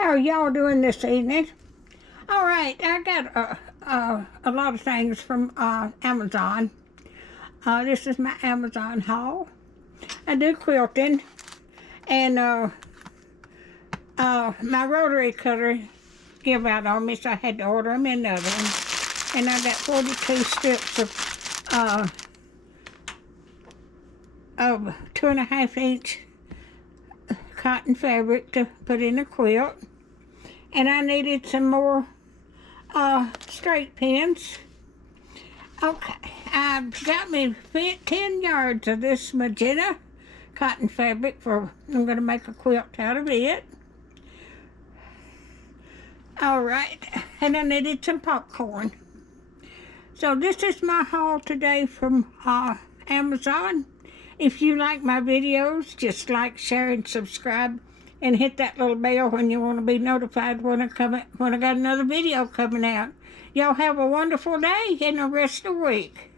How are y'all doing this evening? All right, I got a lot of things from Amazon. This is my Amazon haul. I do quilting, and my rotary cutter gave out on me, so I had to order them another one. And I got 42 strips of 2.5-inch cotton fabric to put in a quilt. And I needed some more straight pins. Okay, I've got me 10 yards of this magenta cotton fabric I'm going to make a quilt out of it. All right, and I needed some popcorn. So this is my haul today from Amazon. If you like my videos, just like, share, and subscribe, and hit that little bell when you want to be notified when I got another video coming out. Y'all have a wonderful day and the rest of the week.